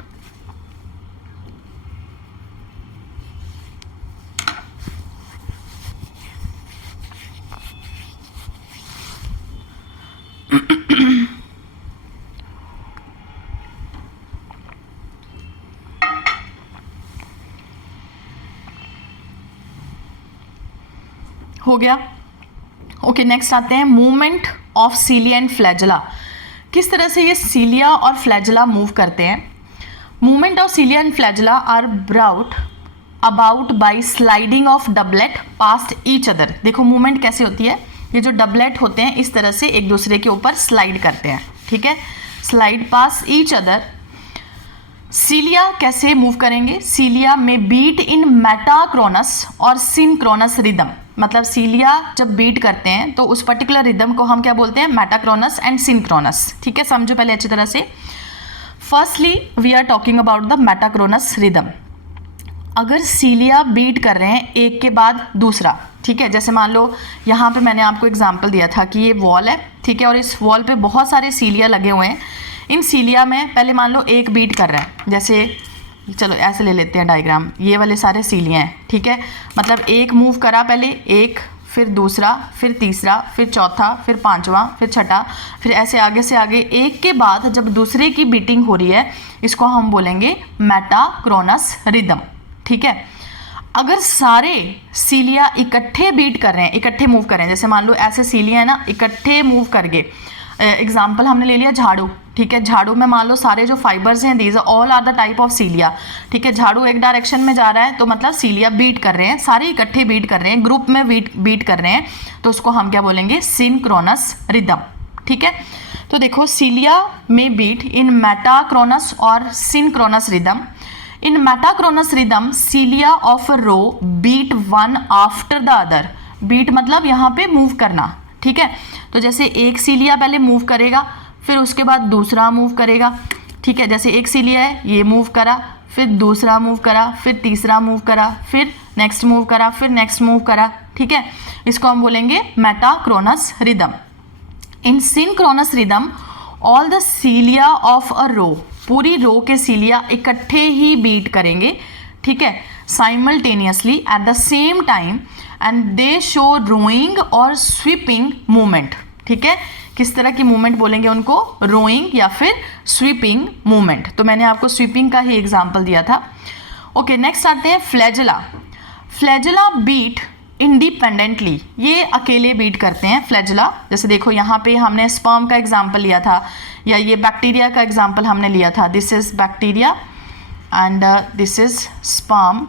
हो गया, ओके। नेक्स्ट आते हैं movement of cilia and flagella. किस तरह से ये सीलिया और फ्लैजिला मूव करते हैं। Movement of cilia and flagella are brought about by sliding of doublet past each other. देखो मूवमेंट कैसे होती है, ये जो डबलेट होते हैं इस तरह से एक दूसरे के ऊपर स्लाइड करते हैं, ठीक है, स्लाइड पास ईच अदर। सीलिया कैसे मूव करेंगे, सीलिया में बीट इन मेटाक्रोनस और सिनक्रोनस रिदम, मतलब सीलिया जब बीट करते हैं तो उस पर्टिकुलर रिदम को हम क्या बोलते हैं, मेटाक्रोनस एंड सिनक्रोनस, ठीक है। समझो पहले अच्छी तरह से। Firstly we are talking about the metachronous rhythm. अगर सीलिया बीट कर रहे हैं एक के बाद दूसरा, ठीक है, जैसे मान लो यहाँ पे मैंने आपको एग्जांपल दिया था कि ये वॉल है, ठीक है, और इस वॉल पे बहुत सारे सीलिया लगे हुए हैं। इन सीलिया में पहले मान लो एक बीट कर रहा है, जैसे चलो ऐसे ले लेते हैं डायग्राम, ये वाले सारे सीलिया हैं, ठीक है, मतलब एक मूव करा पहले, एक, फिर दूसरा, फिर तीसरा, फिर चौथा, फिर पांचवा, फिर छठा, फिर ऐसे आगे से आगे, एक के बाद जब दूसरे की बीटिंग हो रही है इसको हम बोलेंगे मेटाक्रोनस रिदम, ठीक है। अगर सारे सीलिया इकट्ठे बीट कर रहे हैं, इकट्ठे मूव कर रहे हैं, जैसे मान लो ऐसे सीलिया है ना, इकट्ठे मूव कर गए, एग्जाम्पल हमने ले लिया झाड़ू, ठीक है, झाड़ू में मान लो सारे जो फाइबर्स हैं these all are the type of cilia, ठीक है, झाड़ू एक डायरेक्शन में जा रहा है तो मतलब सीलिया बीट कर रहे हैं, सारे इकट्ठे बीट कर रहे हैं, ग्रुप में बीट कर रहे हैं, तो उसको हम क्या बोलेंगे, सिनक्रोनस रिदम, ठीक है। तो देखो सीलिया में बीट इन मेटाक्रोनस और synchronous rhythm. In metachronous rhythm cilia of row beat one after the other. Beat मतलब यहाँ पे मूव करना, ठीक है। तो जैसे एक सीलिया पहले मूव करेगा, फिर उसके बाद दूसरा मूव करेगा, ठीक है, जैसे एक सीलिया है ये मूव करा, फिर दूसरा मूव करा, फिर तीसरा मूव करा, फिर नेक्स्ट मूव करा, फिर नेक्स्ट मूव करा, ठीक है, इसको हम बोलेंगे metachronous rhythm. In synchronous rhythm all the cilia of a row, पूरी रो के सीलिया इकट्ठे ही बीट करेंगे, ठीक है, simultaneously at the same time and they show rowing और स्वीपिंग मूवमेंट। ठीक है, किस तरह की मूवमेंट बोलेंगे उनको, रोइंग या फिर स्वीपिंग मूवमेंट। तो मैंने आपको स्वीपिंग का ही एग्जाम्पल दिया था। ओके, नेक्स्ट आते हैं फ्लैजेला। फ्लैजेला बीट इंडिपेंडेंटली, ये अकेले बीट करते हैं फ्लैजेला। जैसे देखो यहाँ पे हमने स्पर्म का एग्जाम्पल लिया था, या ये बैक्टीरिया का एग्जाम्पल हमने लिया था। This is bacteria and this is sperm.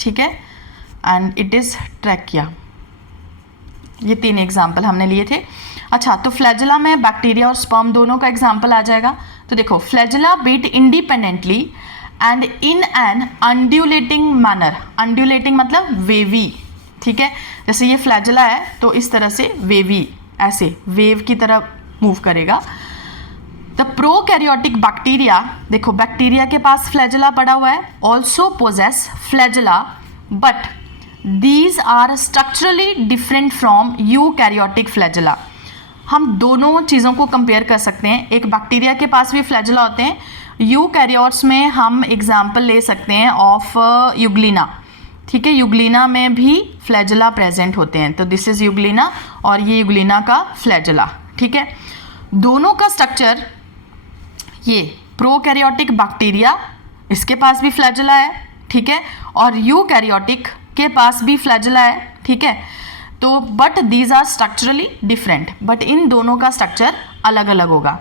ठीक है, एंड इट इज ट्रैकिया। ये 3 एग्जाम्पल हमने लिए थे। अच्छा, तो फ्लैजेला में बैक्टीरिया और स्पर्म दोनों का एग्जाम्पल आ जाएगा। तो देखो, flagella beat independently and in an undulating manner. Undulating मतलब वेवी। ठीक है, जैसे ये फ्लैजेला है तो इस तरह से वेवी, ऐसे वेव की तरह मूव करेगा। द प्रोकैरियोटिक बैक्टीरिया, देखो बैक्टीरिया के पास फ्लैजेला पड़ा हुआ है, also possess flagella, but these are structurally different from eukaryotic flagella. हम दोनों चीज़ों को कंपेयर कर सकते हैं। एक बैक्टीरिया के पास भी फ्लैजेला होते हैं, यूकैरियोट्स में हम एग्जाम्पल ले सकते हैं ऑफ यूग्लिना। ठीक है, यूग्लिना में भी फ्लैजेला प्रेजेंट होते हैं। तो दिस इज यूग्लिना और ये यूग्लिना का फ्लैजेला। ठीक है, दोनों का स्ट्रक्चर, ये प्रोकैरियोटिक बैक्टीरिया इसके पास भी फ्लैजेला है। ठीक है, और यूकैरियोटिक के पास भी फ्लैजेला है। ठीक है, तो but these are structurally different, but इन दोनों का स्ट्रक्चर अलग अलग होगा।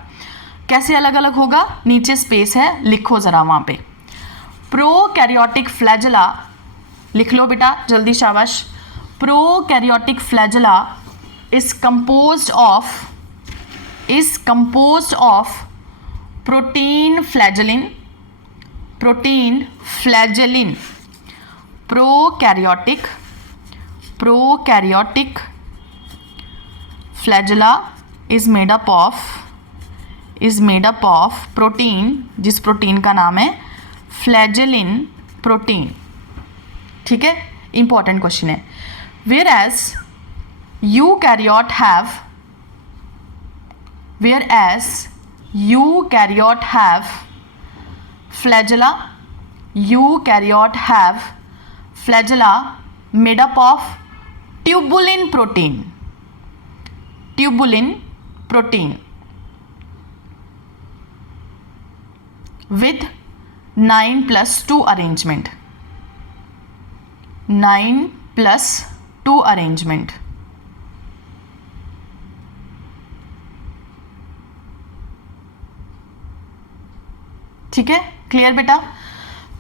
कैसे अलग अलग होगा, नीचे स्पेस है, लिखो ज़रा वहाँ पे। प्रोकैरियोटिक फ्लैजेला, लिख लो बेटा जल्दी, शाबाश। Prokaryotic flagella is composed of protein flagellin. Prokaryotic flagella is made up of protein, जिस प्रोटीन का नाम है फ्लैजेलिन प्रोटीन। ठीक है, इंपॉर्टेंट क्वेश्चन है। Whereas eukaryote have flagella made up of tubulin protein with 9+2 arrangement. 9+2 arrangement. ठीक है, clear बेटा।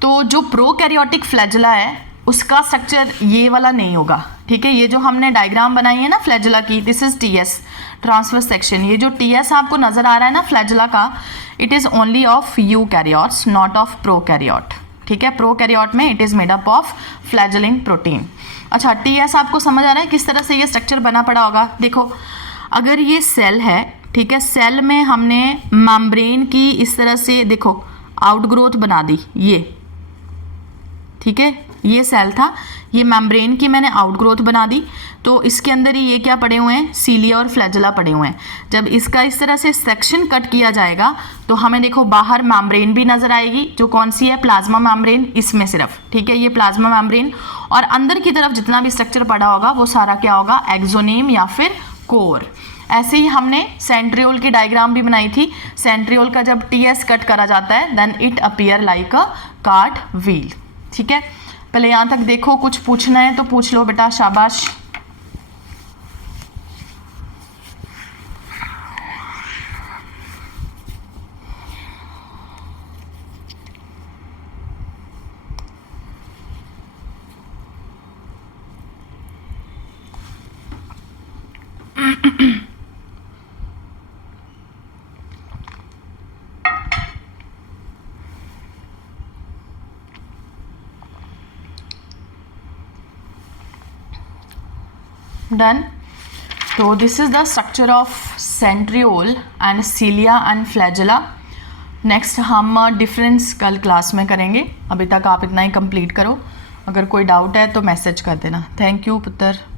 तो जो प्रोकैरियोटिक फ्लैजेला है उसका स्ट्रक्चर ये वाला नहीं होगा। ठीक है, ये जो हमने डायग्राम बनाई है ना फ्लैजेला की, this is TS, transverse section. ये जो टीएस आपको नजर आ रहा है ना फ्लैजेला का, it is only of eukaryotes, not of prokaryote. ठीक है, प्रोकैरियोट में it is made up of flagellin protein. अच्छा, टीएस आपको समझ आ रहा है किस तरह से ये स्ट्रक्चर बना पड़ा होगा। देखो, अगर ये सेल है, ठीक है, सेल में हमने मेम्ब्रेन की इस तरह से देखो आउटग्रोथ बना दी, ये ठीक है, ये सेल था, ये मेम्ब्रेन की मैंने आउटग्रोथ बना दी। तो इसके अंदर ही ये क्या पड़े हुए हैं, सीलिया और फ्लैजेला पड़े हुए हैं। जब इसका इस तरह से सेक्शन कट किया जाएगा तो हमें देखो बाहर मेम्ब्रेन भी नजर आएगी, जो कौन सी है, प्लाज्मा मेम्ब्रेन, इसमें सिर्फ। ठीक है, ये प्लाज्मा मेम्ब्रेन, और अंदर की तरफ जितना भी स्ट्रक्चर पड़ा होगा वो सारा क्या होगा, एक्सोनेम या फिर कोर। ऐसे ही हमने सेंट्रियोल की डायग्राम भी बनाई थी। सेंट्रियोल का जब टीएस कट करा जाता है then it appear like a cart wheel. ठीक है, पहले यहाँ तक देखो, कुछ पूछना है तो पूछ लो बेटा, शाबाश। डन। तो this is the structure of centriole and सीलिया and flagella. Next हम डिफरेंस कल क्लास में करेंगे। अभी तक आप इतना ही कंप्लीट करो, अगर कोई डाउट है तो मैसेज कर देना। थैंक यू पुत्र।